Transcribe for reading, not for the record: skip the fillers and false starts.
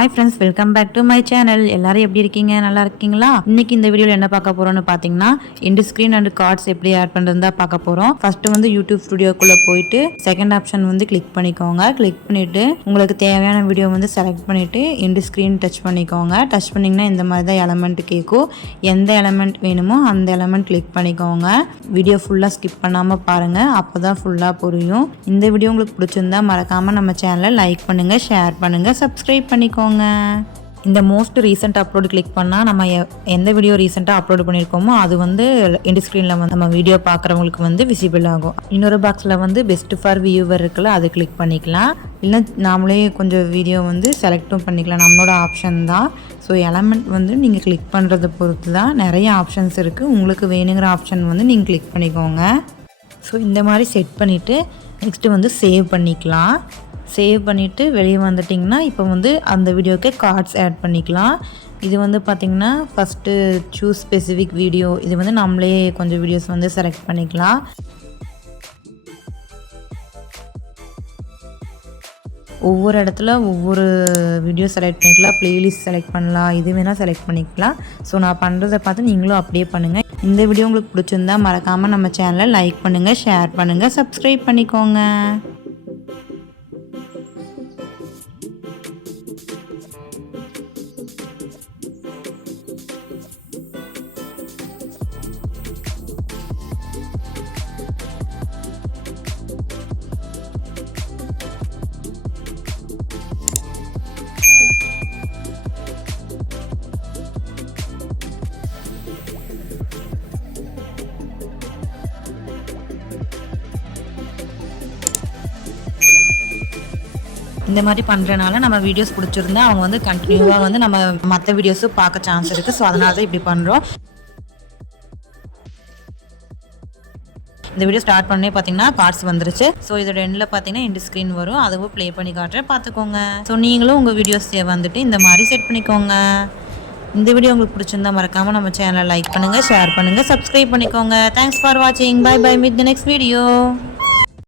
Hi friends, welcome back to my channel. எல்லாரும் எப்படி இருக்கீங்க? நல்லா இருக்கீங்களா? இன்னைக்கு இந்த வீடியோவில் என்ன பார்க்க போறோம்னு பார்த்தீங்கன்னா, எண்ட் ஸ்க்ரீன் அண்ட் கார்ட்ஸ் எப்படி ஆட் பண்ணுறது தான் பார்க்க போகிறோம். ஃபர்ஸ்ட் வந்து யூடியூப் ஸ்டுடியோக்குள்ளே போயிட்டு செகண்ட் ஆப்ஷன் வந்து கிளிக் பண்ணிக்கோங்க. கிளிக் பண்ணிட்டு உங்களுக்கு தேவையான வீடியோ வந்து செலக்ட் பண்ணிட்டு எண்ட் ஸ்க்ரீன் டச் பண்ணிக்கோங்க. டச் பண்ணிங்கன்னா இந்த மாதிரி தான் எலமெண்ட் கேட்கும். எந்த எலமெண்ட் வேணுமோ அந்த எலமெண்ட் கிளிக் பண்ணிக்கோங்க. வீடியோ ஃபுல்லாக ஸ்கிப் பண்ணாமல் பாருங்கள், அப்போ தான் ஃபுல்லாக புரியும். இந்த வீடியோ உங்களுக்கு பிடிச்சிருந்தா மறக்காமல் நம்ம சேனலை லைக் பண்ணுங்கள், ஷேர் பண்ணுங்கள், சப்ஸ்கிரைப் பண்ணிக்கோங்க. இந்த மோஸ்ட் ரீசெண்ட் அப்லோடு கிளிக் பண்ணால் நம்ம எந்த வீடியோ ரீசெண்டாக அப்லோட் பண்ணியிருக்கோமோ அது வந்து எண்ட் ஸ்க்ரீனில் வந்து நம்ம வீடியோ பார்க்குறவங்களுக்கு வந்து விசிபிள் ஆகும். இன்னொரு பாக்ஸில் வந்து பெஸ்ட் ஃபார் வியூவர் இருக்குல்ல, அது கிளிக் பண்ணிக்கலாம். இல்லை நாமளே கொஞ்சம் வீடியோ வந்து செலக்டும் பண்ணிக்கலாம், நம்மளோட ஆப்ஷன் தான். ஸோ எலமெண்ட் வந்து நீங்கள் கிளிக் பண்ணுறதை பொறுத்து தான் நிறைய ஆப்ஷன்ஸ் இருக்குது. உங்களுக்கு வேணுங்கிற ஆப்ஷன் வந்து நீங்கள் கிளிக் பண்ணிக்கோங்க. ஸோ இந்த மாதிரி செட் பண்ணிவிட்டு நெக்ஸ்ட்டு வந்து சேவ் பண்ணிக்கலாம். சேவ் பண்ணிவிட்டு வெளியே வந்துட்டிங்கன்னா இப்போ வந்து அந்த வீடியோக்கு கார்ட்ஸ் ஆட் பண்ணிக்கலாம். இது வந்து பார்த்திங்கன்னா ஃபஸ்ட்டு சூஸ் ஸ்பெசிஃபிக் வீடியோ, இது வந்து நம்மளே கொஞ்சம் வீடியோஸ் வந்து செலக்ட் பண்ணிக்கலாம். ஒவ்வொரு இடத்துல ஒவ்வொரு வீடியோ செலக்ட் பண்ணிக்கலாம், ப்ளேலிஸ்ட் செலக்ட் பண்ணலாம், இது வேணால் செலக்ட் பண்ணிக்கலாம். ஸோ நான் பண்ணுறதை பார்த்து நீங்களும் அப்படியே பண்ணுங்கள். இந்த வீடியோ உங்களுக்கு பிடிச்சிருந்தா மறக்காமல் நம்ம சேனலை லைக் பண்ணுங்கள், ஷேர் பண்ணுங்கள், சப்ஸ்கிரைப் பண்ணிக்கோங்க. இந்த மாதிரி பண்ணுறனால நம்ம வீடியோஸ் பிடிச்சிருந்தா அவங்க வந்து கண்டினியூவாக வந்து நம்ம மற்ற வீடியோஸும் பார்க்க சான்ஸ் இருக்குது. ஸோ அதனால தான் இப்படி பண்ணுறோம். இந்த வீடியோ ஸ்டார்ட் பண்ணே பார்த்தீங்கன்னா கார்ட்ஸ் வந்துருச்சு. ஸோ இதோட எண்டில் பார்த்தீங்கன்னா எண்ட் ஸ்க்ரீன் வரும், அதுவும் ப்ளே பண்ணி காட்டுறேன், பார்த்துக்கோங்க. ஸோ நீங்களும் உங்கள் வீடியோஸ் வந்துட்டு இந்த மாதிரி செட் பண்ணிக்கோங்க. இந்த வீடியோ உங்களுக்கு பிடிச்சிருந்தா மறக்காமல் நம்ம சேனலை லைக் பண்ணுங்கள், ஷேர் பண்ணுங்கள், சப்ஸ்கிரைப் பண்ணிக்கோங்க. தேங்க்ஸ் ஃபார் வாட்சிங். Bye bye, meet the next video.